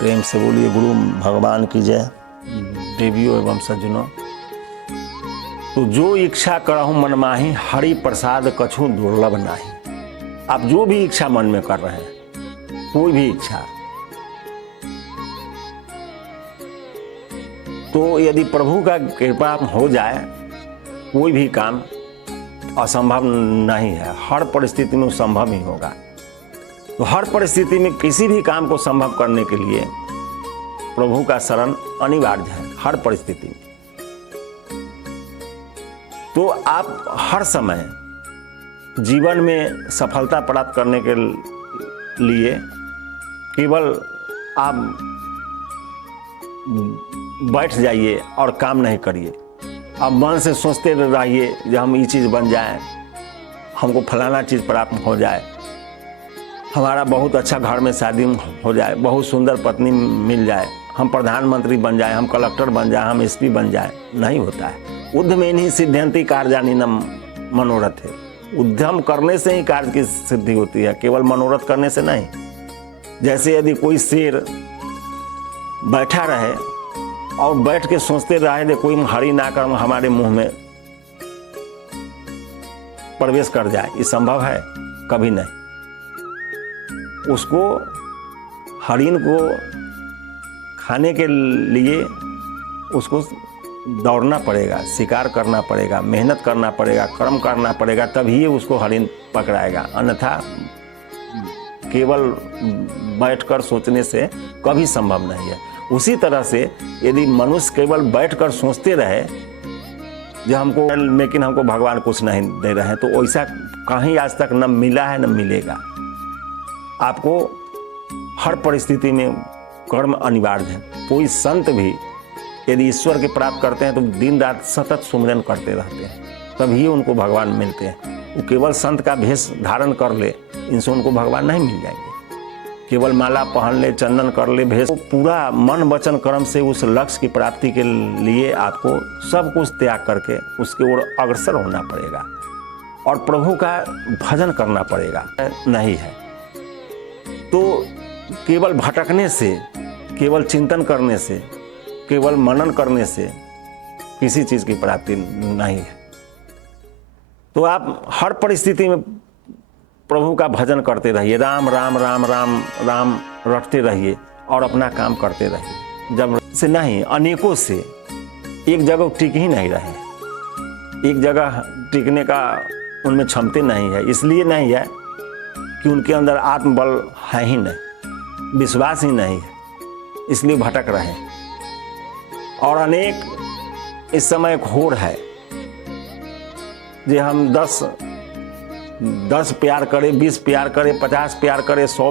प्रेम से बोलिए गुरु भगवान की जय। देवियों एवं सज्जनों, तो जो इच्छा करहूँ मन माही, हरि प्रसाद कछु दुर्लभ नाही। आप जो भी इच्छा मन में कर रहे हैं, कोई भी इच्छा, तो यदि प्रभु का कृपा हो जाए, कोई भी काम असंभव नहीं है। हर परिस्थिति में संभव ही होगा। तो हर परिस्थिति में किसी भी काम को संभव करने के लिए प्रभु का शरण अनिवार्य है, हर परिस्थिति में। तो आप हर समय जीवन में सफलता प्राप्त करने के लिए केवल आप बैठ जाइए और काम नहीं करिए। अब मन से सोचते रहिए कि हम ये चीज़ बन जाए, हमको फलाना चीज़ प्राप्त हो जाए, हमारा बहुत अच्छा घर में शादी हो जाए, बहुत सुंदर पत्नी मिल जाए, हम प्रधानमंत्री बन जाए, हम कलेक्टर बन जाए, हम एसपी बन जाए। नहीं होता है। उद्यमेन ही सिद्ध्यंति कार्यानीनम मनोरथ है। उद्यम करने से ही कार्य की सिद्धि होती है, केवल मनोरथ करने से नहीं। जैसे यदि कोई शेर बैठा रहे और बैठ के सोचते रहे कि कोई हरि ना कर हमारे मुंह में प्रवेश कर जाए, ये संभव है? कभी नहीं। उसको हरिन को खाने के लिए उसको दौड़ना पड़ेगा, शिकार करना पड़ेगा, मेहनत करना पड़ेगा, कर्म करना पड़ेगा, तभी उसको हरिन पकड़ाएगा। अन्यथा केवल बैठकर सोचने से कभी संभव नहीं है। उसी तरह से यदि मनुष्य केवल बैठकर सोचते रहे जो हमको, लेकिन हमको भगवान कुछ नहीं दे रहे हैं, तो वैसा कहीं आज तक न मिला है न मिलेगा। आपको हर परिस्थिति में कर्म अनिवार्य है। कोई संत भी यदि ईश्वर के प्राप्त करते हैं तो दिन रात सतत सुमिरन करते रहते हैं, तभी उनको भगवान मिलते हैं। वो केवल संत का भेष धारण कर ले, इनसे उनको भगवान नहीं मिल जाएंगे। केवल माला पहन ले, चंदन कर ले, भेष, पूरा मन वचन कर्म से उस लक्ष्य की प्राप्ति के लिए आपको सब कुछ त्याग करके उसके ओर अग्रसर होना पड़ेगा और प्रभु का भजन करना पड़ेगा। नहीं है तो केवल भटकने से, केवल चिंतन करने से, केवल मनन करने से किसी चीज की प्राप्ति नहीं है। तो आप हर परिस्थिति में प्रभु का भजन करते रहिए, राम राम राम राम राम रटते रहिए और अपना काम करते रहिए। जब से नहीं, अनेकों से एक जगह टिक ही नहीं रहे, एक जगह टिकने का उनमें क्षमता नहीं है। इसलिए नहीं है कि उनके अंदर आत्मबल है ही नहीं, विश्वास ही नहीं है, इसलिए भटक रहे। और अनेक इस समय एक होड़ है जो हम 10 प्यार करे, 20 प्यार करे, 50 प्यार करे, 100।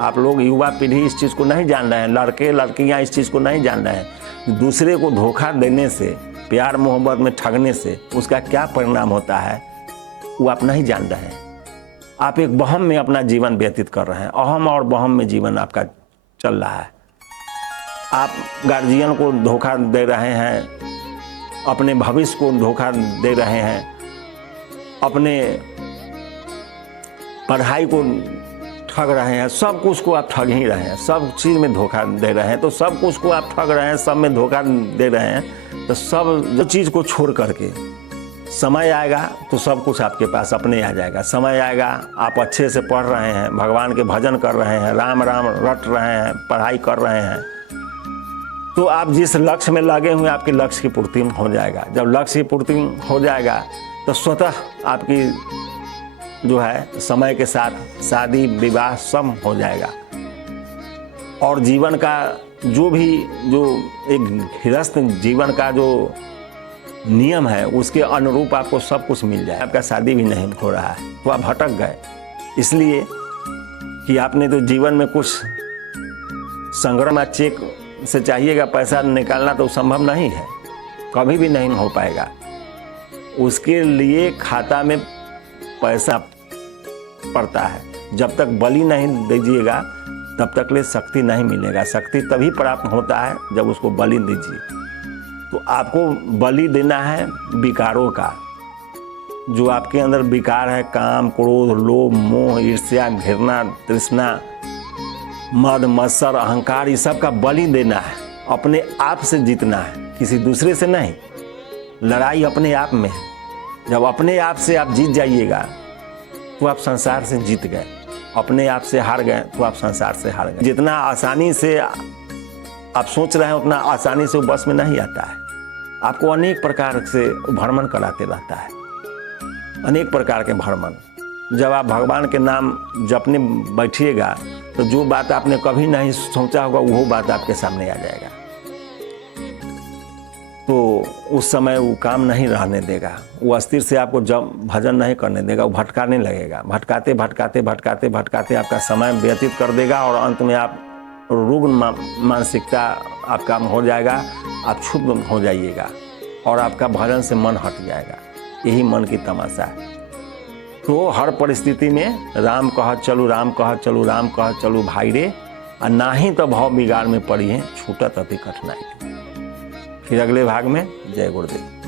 आप लोग युवा पीढ़ी इस चीज़ को नहीं जान रहे हैं, लड़के लड़कियां इस चीज़ को नहीं जान रहे हैं। दूसरे को धोखा देने से, प्यार मोहब्बत में ठगने से उसका क्या परिणाम होता है वो आप नहीं जान रहे हैं। आप एक वहम में अपना जीवन व्यतीत कर रहे हैं, अहम और वहम में जीवन आपका चल रहा है। आप गार्जियन को धोखा दे रहे हैं, अपने भविष्य को धोखा दे रहे हैं, अपने पढ़ाई को ठग रहे हैं, सब कुछ को आप ठग ही रहे हैं, सब चीज़ में धोखा दे रहे हैं। तो सब कुछ को आप ठग रहे हैं, सब में धोखा दे रहे हैं। तो सब जो चीज़ को छोड़ करके समय आएगा तो सब कुछ आपके पास अपने आ जाएगा। समय आएगा, आप अच्छे से पढ़ रहे हैं, भगवान के भजन कर रहे हैं, राम राम रट रहे हैं, पढ़ाई कर रहे हैं, तो आप जिस लक्ष्य में लगे हुए आपके लक्ष्य की पूर्ति हो जाएगा। जब लक्ष्य की पूर्ति हो जाएगा तो स्वतः आपकी जो है समय के साथ शादी विवाह सब हो जाएगा। और जीवन का जो एक गृहस्थ जीवन का जो नियम है उसके अनुरूप आपको सब कुछ मिल जाए। आपका शादी भी नहीं हो रहा है तो आप भटक गए, इसलिए कि आपने तो जीवन में कुछ संग्रह, चेक से चाहिएगा पैसा निकालना तो संभव नहीं है, कभी भी नहीं हो पाएगा। उसके लिए खाता में पैसा पड़ता है। जब तक बलि नहीं दीजिएगा तब तक ले शक्ति नहीं मिलेगा। शक्ति तभी प्राप्त होता है जब उसको बलि दीजिए। तो आपको बलि देना है विकारों का, जो आपके अंदर विकार है, काम, क्रोध, लोभ, मोह, ईर्ष्या, घृणा, तृष्णा, मद मत्सर अहंकार ये सब का बलि देना है, अपने आप से जीतना है, किसी दूसरे से नहीं। लड़ाई अपने आप में है। जब अपने आप से आप जीत जाइएगा तो आप संसार से जीत गए, अपने आप से हार गए तो आप संसार से हार गए। जितना आसानी से आप सोच रहे हैं उतना आसानी से वो बस में नहीं आता है। आपको अनेक प्रकार से भ्रमण कराते रहता है, अनेक प्रकार के भ्रमण। जब आप भगवान के नाम जपने बैठिएगा तो जो बात आपने कभी नहीं सोचा होगा वो बात आपके सामने आ जाएगा। तो उस समय वो काम नहीं रहने देगा, वो अस्थिर से आपको जब भजन नहीं करने देगा, वो भटकाने लगेगा। भटकाते भटकाते भटकाते भटकाते आपका समय व्यतीत कर देगा और अंत में आप रुग्ण मानसिकता आपका हो जाएगा, आप क्षुब्ध हो जाइएगा और आपका भजन से मन हट जाएगा। यही मन की तमाशा है। तो हर परिस्थिति में राम कह चलू, राम कह चलू, राम कह चलू भाई रे, और ना ही तो भाव बिगाड़ में पड़ी है, छूटत अति कठिनाई। फिर अगले भाग में। जय गुरुदेव।